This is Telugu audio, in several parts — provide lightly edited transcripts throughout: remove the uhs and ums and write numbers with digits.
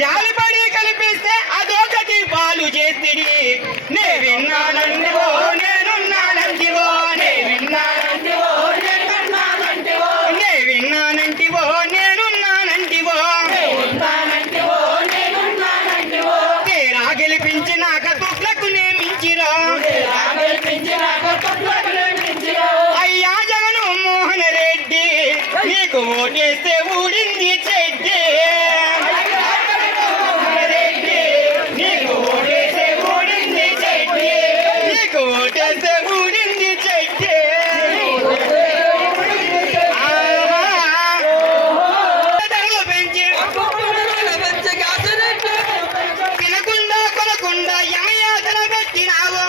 జాలిపడి కనిపిస్తే అదొకటి పాలు చేతిడి. నే విన్నానంటివో నేనున్నానంటివో, నే విన్నానంటివో నేనున్నానంటివో, నే విన్నానంటివో నేనున్నానంటివో, తేరా గెలిపించినాక తుట్లకు నేమించిరా. అయ్యా జగను మోహన్ రెడ్డి నీకు ఓటేస్తే ఊడింది చెడ్డి. నీకు ఓటేస్తే ఊడింది చెడ్డి, నీకు ఓటేస్తే ఊడింది చెడ్డి. ధరలు పెంచి తినకుండా కొనకుండా యమయాతన పెట్టినావు.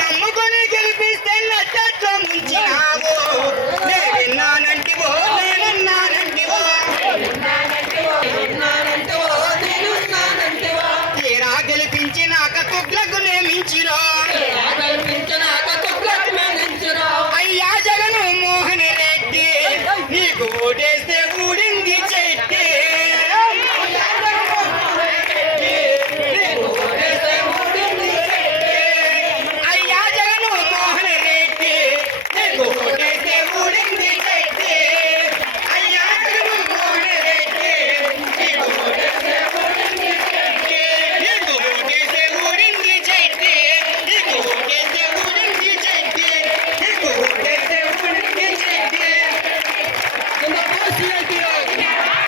నమ్ముకొని గెలిపిస్తే నచ్చట్లో ముంచినావు. నే విన్నానంటివో నేనున్నానంటివో, తీరా గెలిపించినాక తుగ్లకు నేమించిరో. అయ్యా జగను మోహన్ రెడ్డి నీకు ఓటేస్తే ఊడింది చెట్టి. అయ్యా జగను మోహన్ రెడ్డి నీకు ఓటేస్తే ఊడింది చెట్టి. అయ్యా జగను మోహన్ రెడ్డి నీకు ఓటేస్తే ఊడింది చెట్టి, నీకు ఓటేస్తే ఊడింది చెట్టి, నీకు ఓటేస్తే ఊడింది చెట్టి, నీకు ఓటేస్తే ఊడింది చెట్టి.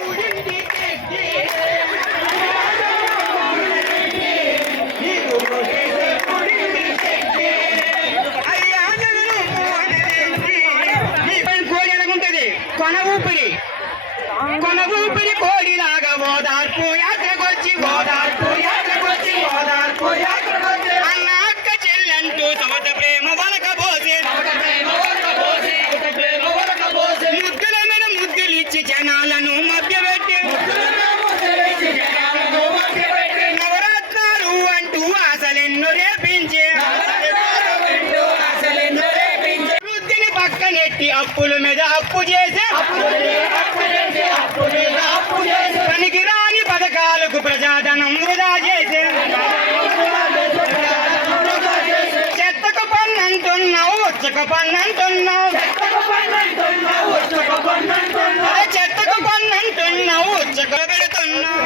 ఊడింది చెట్టి. నీకు ఓటేస్తే ఊడింది చెట్టి. అయ్యా జగను మోహన్ రెడ్డి నీ కోడి ఎలాగుంటది? కొన ఊపిరి కోడిలాగా ఓదార్పు యాత్రకొచ్చి అన్న అక్క చెల్లంటూ సమత ప్రేమ వలకబోసే. ముద్దుల మీద ముద్దులిచ్చి జనాలను మభ్యపెట్టి నవరత్నాలు అంటూ ఆశలెన్నో రేపించే. వృద్ధిని పక్కనెట్టి అప్పుల మీద అప్పు చేసే. పనికిరాని పథకాలకు ప్రజాధనం వృధా చేసే. చెత్తకు పన్నంటున్నావు వచ్చకు పన్నంటున్నావు, చెత్తకు పన్నంటున్నావు వచ్చకు పెడుతున్నావు.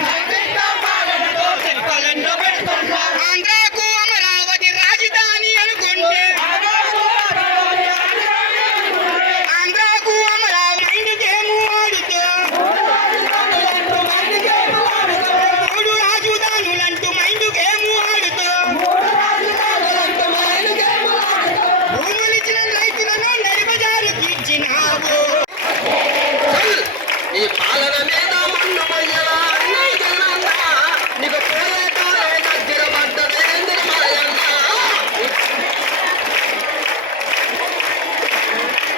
ఆంధ్రాకు అమరావతి రాజధాని అనుకుంటే, ఆంధ్రాకు అమరావతి మైండ్గేము ఆడుతూ, మూడు రాజధానులంటూ మైండ్గేము ఆడుతూ, భూములిచ్చిన రైతులను నడిబజారుకి ఇచ్చినావు. నీ పాలన మీద మన్ను మయ్యలా అన్నయ్య జగనన్న, నీకు పోరాటాలే దగ్గర పడ్డ వీరేంద్ర మాయన్న.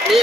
నీ